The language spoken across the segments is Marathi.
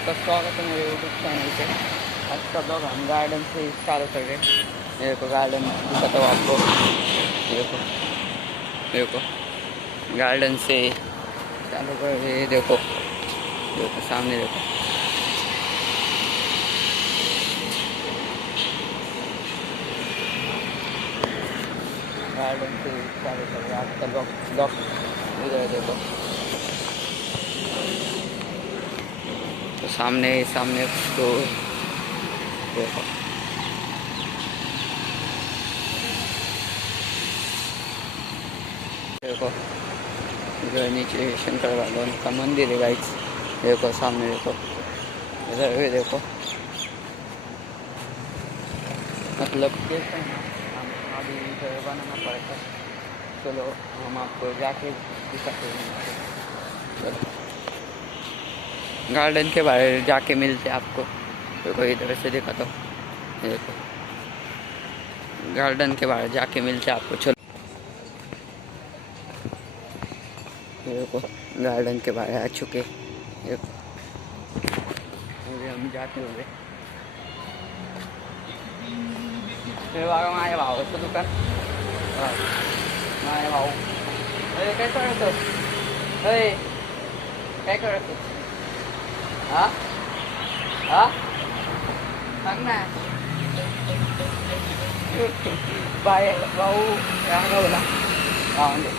आपका स्वागत है मेरे यूट्यूब चैनल पे। आज का ब्लॉग हम गार्डन से चालू कर रहे हैं। मेरे को गार्डन दिखाता हूँ आपको। देखो देखो गार्डन से चालू कर रहे हैं। देखो देखो सामने देखो। गार्डन से चालू कर रहे हैं आज का ब्लॉग इधर देखो। तो सामने सामने तो देखो देखो इधर नीचे शंकर भगवान का मंदिर है गाइस। देखो सामने देखो, इधर भी देखो। मतलब कैसे है ना, हम अभी इधर बनाना पड़ेगा। चलो हम आपको जाके दिखाते हैं। चलो गार्डन के बाहर जाके मिलते हैं आपको। देखो इधर से देखा तो देखो गार्डन के बाहर जाके मिलते हैं आपको। चलो देखो गार्डन के बाहर आ चुके। देखो हम जाते हुए माझ्या भावाचं दुकान। माझ्या भाऊ अरे काय करतो? अरे काय करतो? हा हा सांग ना। बाय भाऊ रागवला म्हणजे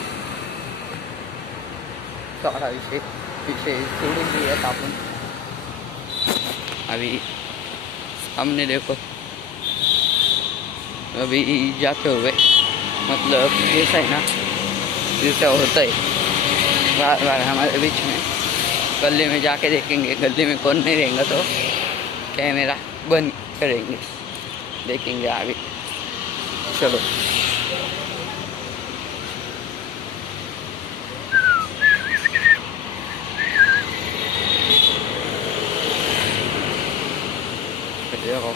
थोड़ा विषय सोडून दिया आपण। अभी सामने देखो, अभी जाते हुए मतलब जैसा है ना, जैसा होता है बार बार हमारे बीच में। गली में जाके देखेंगे, गली में कौन नहीं रहेगा तो कैमरा बंद करेंगे, देखेंगे अभी। चलो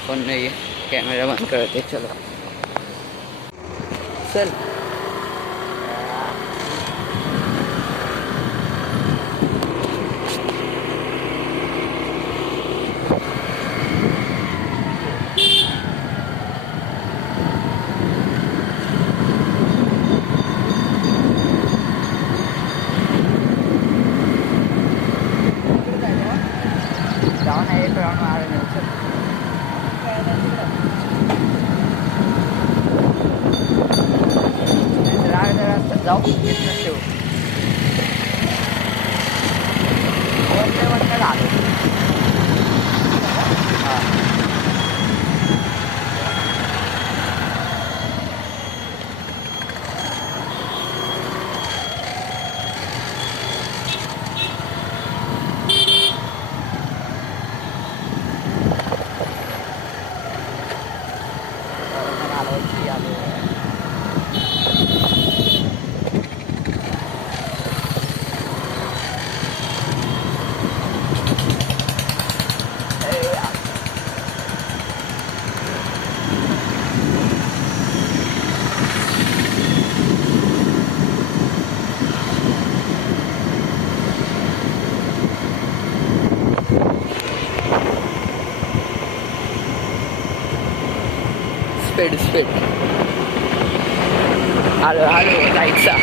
कौन नहीं है, कैमरा बंद करते। चलो चल जाओ ना, एक राउंड मारे नहीं। चल रास्ता जाओ इतना शेव वरच्या झालो। हां स्पीड आलो लाईटचा।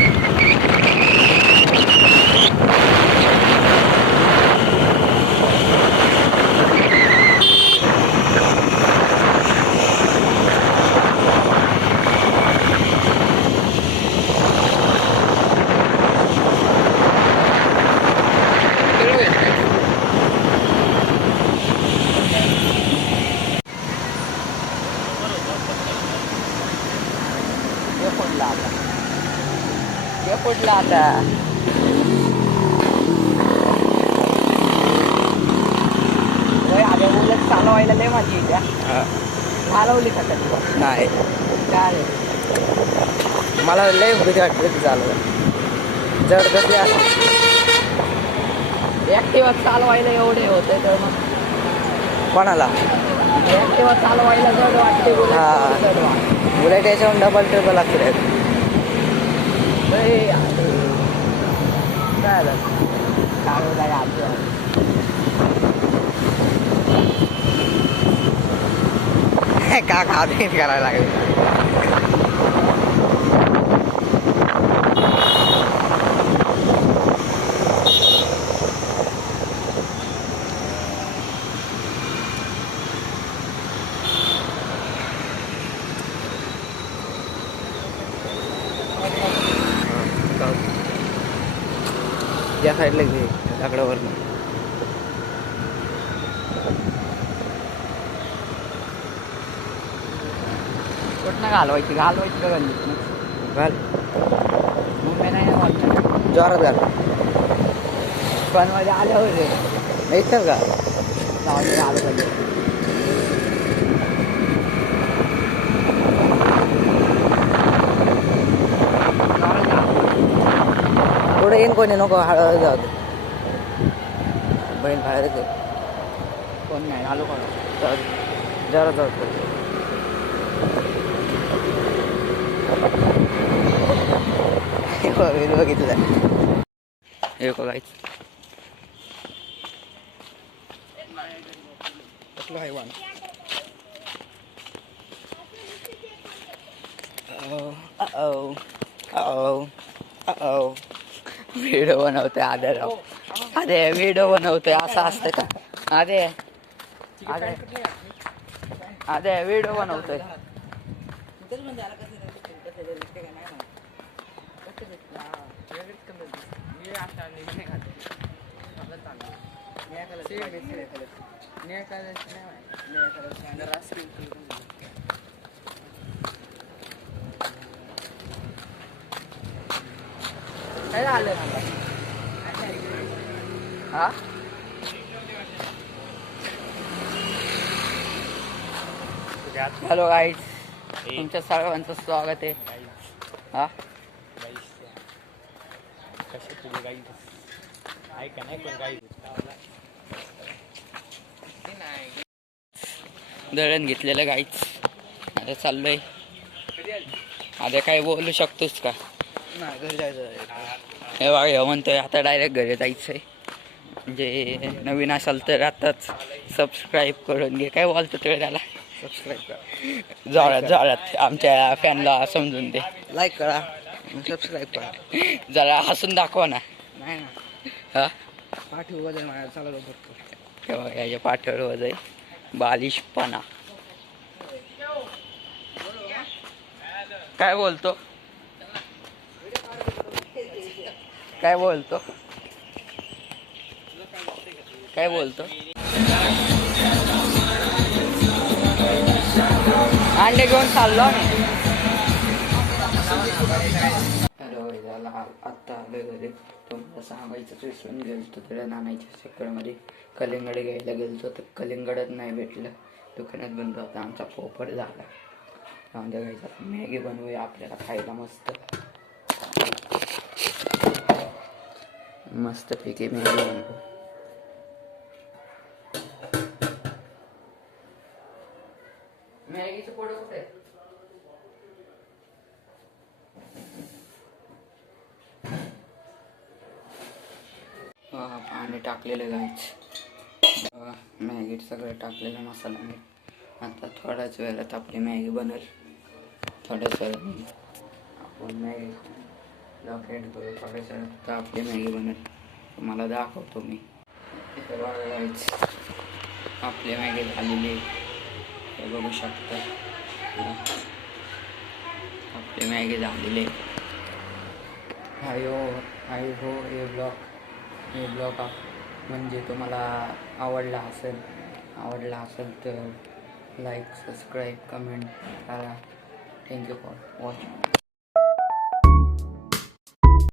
पडला आता उलट चालवायला लय माझी इथे चालवली का कधी? नाही काय मला लय भीती वाटते चालवलं जड कधी ऍक्टिव्हा चालवायला एवढे होते तर मग कोणाला ऍक्टिव्हा चालवायला जड वाटते। बुलेट याच्याहून डबल ट्रिपल लागते। काय झालं? का खाते करायला लागेल. या साईडला घे लाकडावर कुठं घालवायची का गंजीत घाल मुंबई नाही वाटत जोरात घाल पण मध्ये आले होते नाही तर का आलं पाहिजे. थोडं येईन कोणी नको हळूहळू जाऊ दे बहीण बाहेर येते कोण नाही आलो कोण जाऊ दे जरा जाऊ बघितलं हे काहीच कसलं हैवान व्हिडिओ बनवते आदे राव अरे व्हिडिओ बनवतोय असं असतं का अरे अरे व्हिडिओ बनवतोय काय झालं हा हॅलो गाईज तुमच्या सर्वांचं स्वागत आहे. हा दळण घेतलेलं गाईच आता चाललोय. आता काय बोलू शकतोस का घरी जायचं हे बघा हे म्हणतोय आता डायरेक्ट घरी जायचंय. म्हणजे नवीन असाल तर आताच सबस्क्राईब करून घे. काय बोलतो ते त्याला सबस्क्राईब करा जोरात आमच्या फॅनला समजून दे. लाईक करा सबस्क्राईब करा जरा हसून दाखवा ना. नाही ना हा पाठीवर वजन माझ्या चालत बघतो याच्या पाठीवर वजन बालिशपणा. काय बोलतो काय बोलतो काय बोलतो अंडे घेऊन चाललो मी. हॅलो झाला आत्ता आलो घरी. तुम्हाला सांगायचं विसरून गेलतो तिला नानाच्या चक्करमध्ये कलिंगड घ्यायला गेलतो तर कलिंगडच नाही भेटलं. दुकानात बंद होता. आमचा पोपट झाला. कांदा घ्यायचा मॅगी बनवूया आपल्याला खायला मस्त पैकी मॅगी बनवू. मॅगीचं पोळं कुठे आहे? पाणी टाकलेलं गायच मॅगीत सगळं टाकलेलं मसाला मी. आता थोड्याच वेळात आपली मॅगी बनेल. थोड्याच वेळात आपण मॅगी लॉकेट करू. थोड्याच वेळात आपली मॅगी बनेल. तुम्हाला दाखवतो मी. गायच आपली मॅगी झालेली हे बघू शकता. आपली मॅगी झालेली. आय हो हे ब्लॉग म्हणजे तुम्हाला आवडला असेल तर लाईक सबस्क्राईब कमेंट करा. Thank you for watching.